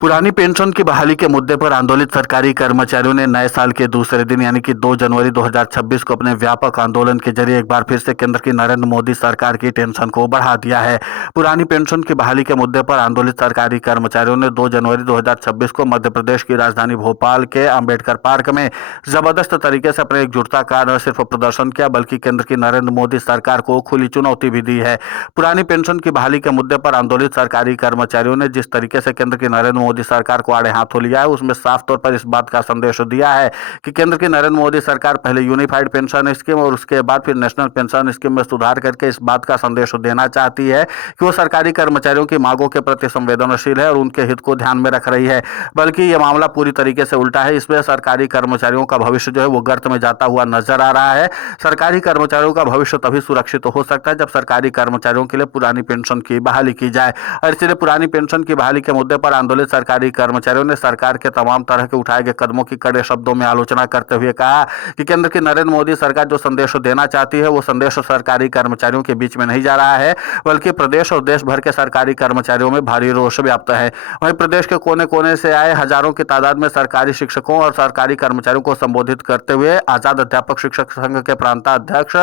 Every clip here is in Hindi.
पुरानी पेंशन की बहाली के मुद्दे पर आंदोलित सरकारी कर्मचारियों ने नए साल के दूसरे दिन यानी कि 2 जनवरी 2026 को अपने व्यापक आंदोलन के जरिए एक बार फिर से केंद्र की नरेंद्र मोदी सरकार की टेंशन को बढ़ा दिया है। पुरानी पेंशन की बहाली के मुद्दे पर आंदोलित सरकारी कर्मचारियों ने 2 जनवरी 2026 को मध्य प्रदेश की राजधानी भोपाल के अंबेडकर पार्क में जबरदस्त तरीके से अपने एकजुटता का न सिर्फ प्रदर्शन किया बल्कि केंद्र की नरेंद्र मोदी सरकार को खुली चुनौती भी दी है। पुरानी पेंशन की बहाली के मुद्दे पर आंदोलित सरकारी कर्मचारियों ने जिस तरीके से केंद्र की नरेंद्र मोदी सरकार को आड़े हाथों लिया है, उसमें साफ तौर पर इस बात का संदेश दिया है कि केंद्र की नरेंद्र मोदी सरकार पहले यूनिफाइड पेंशन स्कीम और उसके बाद फिर नेशनल पेंशन स्कीम में सुधार करके इस बात का संदेश देना चाहती है कि वो सरकारी कर्मचारियों की मांगों के प्रति संवेदनशील है और उनके हित को ध्यान में रख रही है। बल्कि ये मामला पूरी तरीके से उल्टा है। इसमें सरकारी कर्मचारियों का भविष्य जो है वो गर्त में जाता हुआ नजर आ रहा है। सरकारी कर्मचारियों का भविष्य तभी सुरक्षित हो सकता है जब सरकारी कर्मचारियों के लिए पुरानी पेंशन की बहाली की जाए। और इसलिए पुरानी पेंशन की बहाली के मुद्दे पर आंदोलित सरकारी कर्मचारियों ने सरकार के तमाम तरह के उठाए गए कदमों की कड़े शब्दों में आलोचना करते हुए कहा कि केंद्र की नरेंद्र मोदी सरकार जो संदेश देना चाहती है वो संदेश सरकारी कर्मचारियों के बीच में नहीं जा रहा है बल्कि प्रदेश और देश भर के सरकारी कर्मचारियों में भारी रोष व्याप्त है। वहीं प्रदेश के कोने कोने से आए हजारों की तादाद में सरकारी शिक्षकों और सरकारी कर्मचारियों को संबोधित करते हुए आजाद अध्यापक शिक्षक संघ के प्रांताध्यक्ष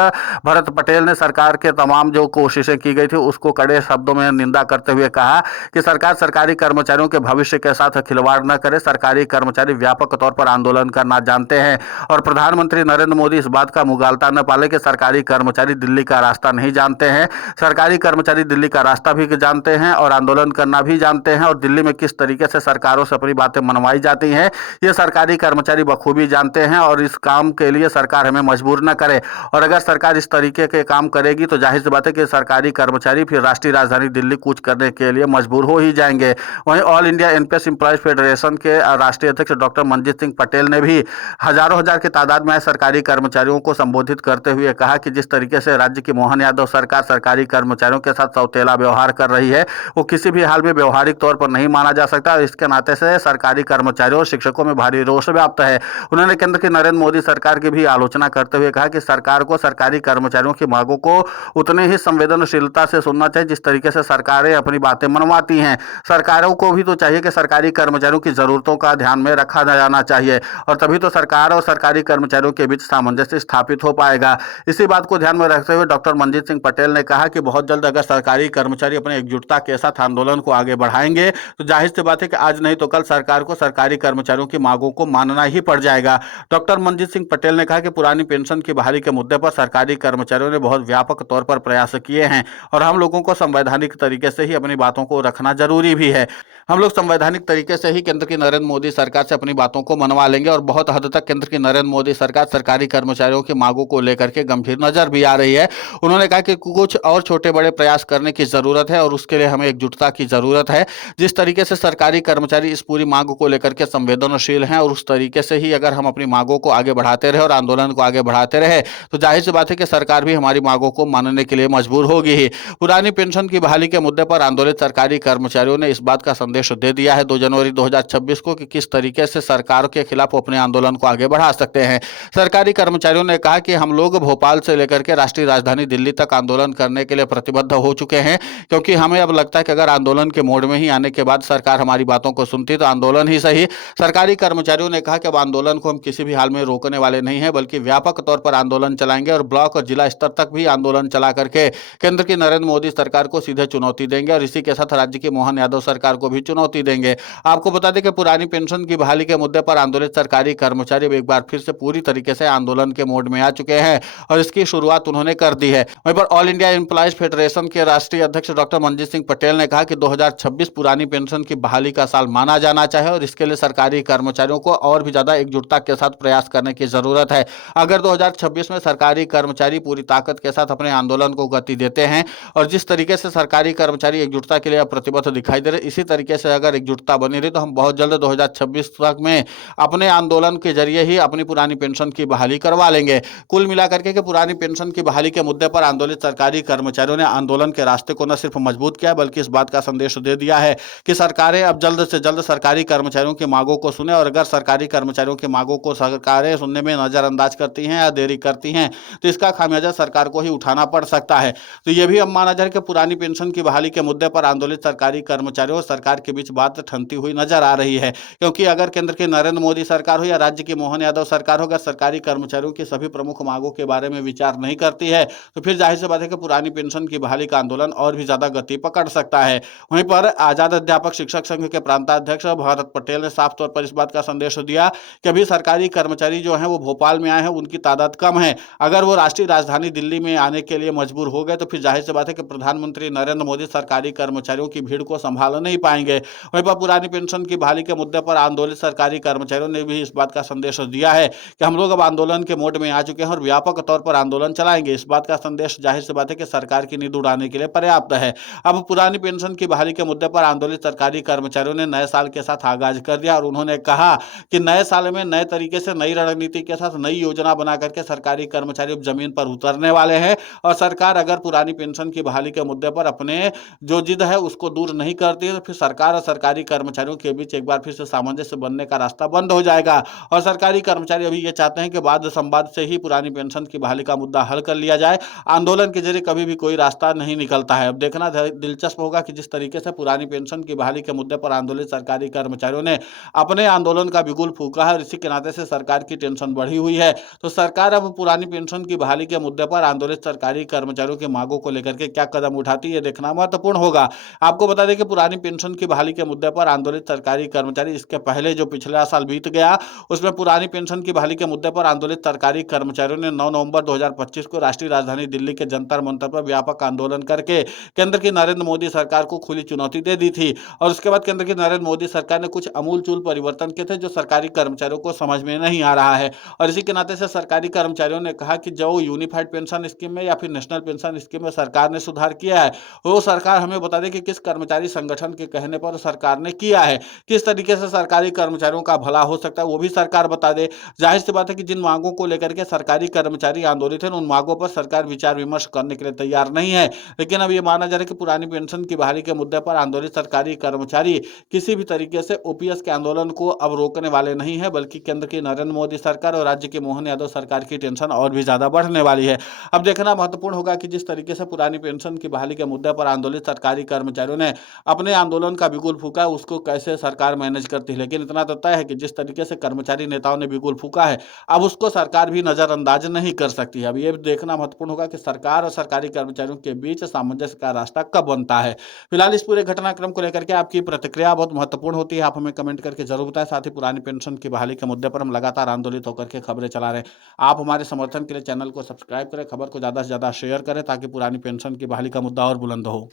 भरत पटेल ने सरकार के तमाम जो कोशिशें की गई थी उसको कड़े शब्दों में निंदा करते हुए कहा कि सरकार सरकारी कर्मचारियों के भविष्य के साथ खिलवाड़ न करे। सरकारी कर्मचारी व्यापक तौर पर आंदोलन करना जानते हैं और प्रधानमंत्री नरेंद्र मोदी इस बात का मुगालता न पाले कि सरकारी कर्मचारी दिल्ली का रास्ता नहीं जानते हैं। सरकारी कर्मचारी दिल्ली का रास्ता भी जानते हैं और आंदोलन करना भी जानते हैं और दिल्ली में किस तरीके से सरकारों से अपनी बातें मनवाई जाती हैं ये सरकारी कर्मचारी बखूबी जानते हैं और इस काम के लिए सरकार हमें मजबूर न करे। और अगर सरकार इस तरीके के काम करेगी तो जाहिर सी बात है कि सरकारी कर्मचारी फिर राष्ट्रीय राजधानी दिल्ली कूच करने के लिए मजबूर हो ही जाएंगे। वहीं all India NPS employees federation के राष्ट्रीय अध्यक्ष डॉक्टर मंजीत सिंह पटेल ने भी हजारों हजार की तादाद में सरकारी कर्मचारियों को संबोधित करते हुए कहा कि जिस तरीके से राज्य की मोहन यादव सरकार सरकारी कर्मचारियों के साथ सौतेला व्यवहार कर रही है वो किसी भी हाल में व्यवहारिक तौर पर नहीं माना जा सकता। इसके नाते से सरकारी कर्मचारियों और शिक्षकों में भारी रोष व्याप्त है। उन्होंने केंद्र की नरेंद्र मोदी सरकार की भी आलोचना करते हुए कहा कि सरकार को सरकारी कर्मचारियों की मांगों को उतने ही संवेदनशीलता से सुनना चाहिए जिस तरीके से सरकारें अपनी बातें मनवाती हैं। सरकारों को भी तो चाहिए कि सरकारी कर्मचारियों की जरूरतों का ध्यान में रखा जाना चाहिए और तभी तो सरकार और सरकारी कर्मचारियों के बीच सामंजस्य स्थापित हो पाएगा। इसी बात को ध्यान में रखते हुए डॉक्टर मंजीत सिंह पटेल ने कहा कि बहुत जल्द अगर सरकारी कर्मचारी अपने एकजुटता के साथ आंदोलन को आगे बढ़ाएंगे तो जाहिर सी बात है कि आज नहीं तो कल सरकार को सरकारी कर्मचारियों की मांगों को मानना ही पड़ जाएगा। डॉक्टर मंजीत सिंह पटेल ने कहा कि पुरानी पेंशन की बहाली के मुद्दे पर सरकारी कर्मचारियों ने बहुत व्यापक तौर पर प्रयास किए हैं और हम लोगों को संवैधानिक तरीके से ही अपनी बातों को रखना जरूरी भी है। हम लोग संवैधानिक तरीके से ही केंद्र की नरेंद्र मोदी सरकार से अपनी बातों को मनवा लेंगे और बहुत हद तक केंद्र की नरेंद्र मोदी सरकार सरकारी कर्मचारियों की मांगों को लेकर के गंभीर नजर भी आ रही है। उन्होंने कहा कि कुछ और छोटे बड़े प्रयास करने की जरूरत है और उसके लिए हमें एकजुटता की जरूरत है। जिस तरीके से सरकारी कर्मचारी इस पूरी मांग को लेकर के संवेदनशील हैं और उस तरीके से ही अगर हम अपनी मांगों को आगे बढ़ाते रहे और आंदोलन को आगे बढ़ाते रहे तो जाहिर सी बात है कि सरकार भी हमारी मांगों को मानने के लिए मजबूर होगी ही। पुरानी पेंशन की बहाली के मुद्दे पर आंदोलित सरकारी कर्मचारियों ने इस बात का संदेश दे दिया है 2 जनवरी 2026 को कि किस तरीके से सरकार के खिलाफ अपने आंदोलन को आगे बढ़ा सकते हैं। सरकारी कर्मचारियों ने कहा कि हम लोग भोपाल से लेकर के राष्ट्रीय राजधानी दिल्ली तक आंदोलन करने के लिए प्रतिबद्ध हो चुके हैं क्योंकि हमें अब लगता है कि अगर आंदोलन के मोड में ही आने के बाद सरकार हमारी बातों को सुनती तो आंदोलन ही सही। सरकारी कर्मचारियों ने कहा कि अब आंदोलन को हम किसी भी हाल में रोकने वाले नहीं है बल्कि व्यापक तौर पर आंदोलन चलाएंगे और ब्लॉक और जिला स्तर तक भी आंदोलन चला करके केंद्र की नरेंद्र मोदी सरकार को सीधे चुनौती देंगे और इसी के साथ राज्य की मोहन यादव सरकार को भी चुनौती देंगे। आपको बता दें कि पुरानी पेंशन की बहाली के मुद्दे पर आंदोलित सरकारी कर्मचारी एक बार फिर से पूरी तरीके से आंदोलन के मोड में आ चुके हैं और इसकी शुरुआत उन्होंने कर दी है। वहीं पर ऑल इंडिया एम्प्लॉयज फेडरेशन के राष्ट्रीय अध्यक्ष डॉक्टर मंजीत सिंह पटेल ने कहा कि 2026 पुरानी पेंशन की बहाली का साल माना जाना चाहिए और इसके लिए सरकारी कर्मचारियों को और भी ज्यादा एकजुटता के साथ प्रयास करने की जरूरत है। अगर 2026 में सरकारी कर्मचारी पूरी ताकत के साथ अपने आंदोलन को गति देते हैं और जिस तरीके से सरकारी कर्मचारी एकजुटता के लिए प्रतिबद्ध दिखाई दे रहे इसी तरीके से अगर एकजुटता बनी रही तो हम बहुत जल्द 2026 तक में अपने आंदोलन के जरिए ही अपनी पुरानी पेंशन की बहाली करवा लेंगे। कुल मिलाकर के पुरानी पेंशन की बहाली के मुद्दे पर आंदोलित सरकारी कर्मचारियों ने आंदोलन के रास्ते को न सिर्फ मजबूत किया बल्कि इस बात का संदेश दे दिया है कि सरकारें अब जल्द से जल्द सरकारी कर्मचारियों की मांगों को सुने और अगर सरकारी कर्मचारियों की मांगों को सरकारें सुनने में नजरअंदाज करती हैं या देरी करती हैं तो इसका खामियाजा सरकार को ही उठाना पड़ सकता है। तो यह भी अब माना जाए कि पुरानी पेंशन की बहाली के मुद्दे पर आंदोलित सरकारी कर्मचारियों और सरकार सरकार के बीच बात ठनती हुई नजर आ रही है। क्योंकि अगर केंद्र की नरेंद्र मोदी सरकार हो या राज्य की मोहन यादव सरकार हो, अगर सरकारी कर्मचारियों की सभी प्रमुख मांगों के बारे में विचार नहीं करती है, तो फिर जाहिर सी बात है कि पुरानी पेंशन की बहाली का आंदोलन और भी ज्यादा गति पकड़ सकता है। वहीं पर आजाद अध्यापक शिक्षक संघ के प्रांताध्यक्ष भरत पटेल ने साफ तौर पर इस बात का संदेश दिया कि अभी सरकारी कर्मचारी जो है वो भोपाल में आए हैं, उनकी तादाद कम है। अगर वो राष्ट्रीय राजधानी दिल्ली में आने के लिए मजबूर हो गए तो फिर जाहिर सी बात है कि प्रधानमंत्री नरेंद्र मोदी सरकारी कर्मचारियों की भीड़ को संभाल नहीं पाएंगे। वहीं पर पुरानी पेंशन की बहाली के मुद्दे पर आंदोलित सरकारी कर्मचारियों ने भी इस बात का संदेश दिया है कि हम लोग अब आंदोलन के मोड में आ चुके हैं और व्यापक तौर पर आंदोलन चलाएंगे। इस बात का संदेश जाहिर सी बात है कि सरकार की नींद उड़ाने के लिए पर्याप्त है। अब पुरानी पेंशन की बहाली के मुद्दे पर आंदोलित सरकारी कर्मचारियों ने नए साल के साथ आगाज कर दिया और उन्होंने कहा कि नए साल में नए तरीके से नई रणनीति के साथ नई योजना बना करके सरकारी कर्मचारी अब जमीन पर उतरने वाले हैं। और सरकार अगर पुरानी पेंशन की बहाली के मुद्दे पर अपने जो जिद है उसको दूर नहीं करती है, तो फिर सरकार और सरकारी कर्मचारियों के बीच एक बार फिर से सामंजस्य बनने का रास्ता बंद हो जाएगा। और सरकारी कर्मचारी अभी ये चाहते हैं कि वाद संवाद से ही पुरानी पेंशन की बहाली का मुद्दा हल कर लिया जाए। आंदोलन के जरिए कभी भी कोई रास्ता नहीं निकलता है। अब देखना दिलचस्प होगा कि जिस तरीके से पुरानी पेंशन की बहाली के मुद्दे पर आंदोलित सरकारी कर्मचारियों ने अपने आंदोलन का बिगुल फूंका है और इसी के नाते से सरकार की टेंशन बढ़ी हुई है। तो सरकार अब पुरानी पेंशन की बहाली के मुद्दे पर आंदोलित सरकारी कर्मचारियों की मांगों को लेकर के क्या कदम उठाती है, देखना महत्वपूर्ण होगा। आपको बता दें कि पुरानी पेंशन की बहाली के मुद्दे पर आंदोलित सरकारी कर्मचारी इसके पहले जो पिछला साल बीत गया उसमें पुरानी पेंशन की बहाली के मुद्दे पर आंदोलित सरकारी कर्मचारियों ने 9 नवंबर 2025 को राष्ट्रीय राजधानी दिल्ली के जंतर मंतर पर व्यापक आंदोलन करके केंद्र की नरेंद्र मोदी सरकार को खुली चुनौती दे दी थी। और उसके बाद केंद्र की नरेंद्र मोदी सरकार ने कुछ अमूलचूल परिवर्तन किए थे जो सरकारी कर्मचारियों को समझ में नहीं आ रहा है। और इसी के नाते से सरकारी कर्मचारियों ने कहा कि जो यूनिफाइड पेंशन स्कीम में या फिर नेशनल पेंशन स्कीम में सरकार ने सुधार किया है, वो सरकार हमें बता दें कि किस कर्मचारी संगठन के कहने पर सरकार ने किया है, किस तरीके से सरकारी कर्मचारियों का भला हो सकता है वो भी सरकार बता दे। जाहिर सी बात है कि जिन मांगों को लेकर के सरकारी कर्मचारी आंदोलित है उन मांगों पर सरकार विचार विमर्श करने के लिए तैयार नहीं है। लेकिन अब ये माना जा रहा है कि पुरानी पेंशन की बहाली के मुद्दे पर आंदोलित सरकारी कर्मचारी किसी भी तरीके से ओपीएस के आंदोलन को अब रोकने वाले नहीं है, बल्कि केंद्र की नरेंद्र मोदी सरकार और राज्य की मोहन यादव सरकार की टेंशन और भी ज्यादा बढ़ने वाली है। अब देखना महत्वपूर्ण होगा कि जिस तरीके से पुरानी पेंशन की बहाली के मुद्दे पर आंदोलित सरकारी कर्मचारियों ने अपने आंदोलन का बिगुल फूंका है उसको कैसे सरकार मैनेज करती है। लेकिन इतना तो तय है कि जिस तरीके से कर्मचारी नेताओं ने बिगुल फूंका है अब उसको सरकार भी नजरअंदाज नहीं कर सकती है। अब ये देखना महत्वपूर्ण होगा कि सरकार और सरकारी कर्मचारियों के बीच सामंजस्य का रास्ता कब बनता है। फिलहाल इस पूरे घटनाक्रम को लेकर के आपकी प्रतिक्रिया बहुत महत्वपूर्ण होती है, आप हमें कमेंट करके जरूर बताएं। साथ ही पुरानी पेंशन की बहाली के मुद्दे पर हम लगातार आंदोलित होकर के खबरें चला रहे हैं। आप हमारे समर्थन के लिए चैनल को सब्सक्राइब करें, खबर को ज्यादा से ज्यादा शेयर करें ताकि पुरानी पेंशन की बहाली का मुद्दा और बुलंद हो।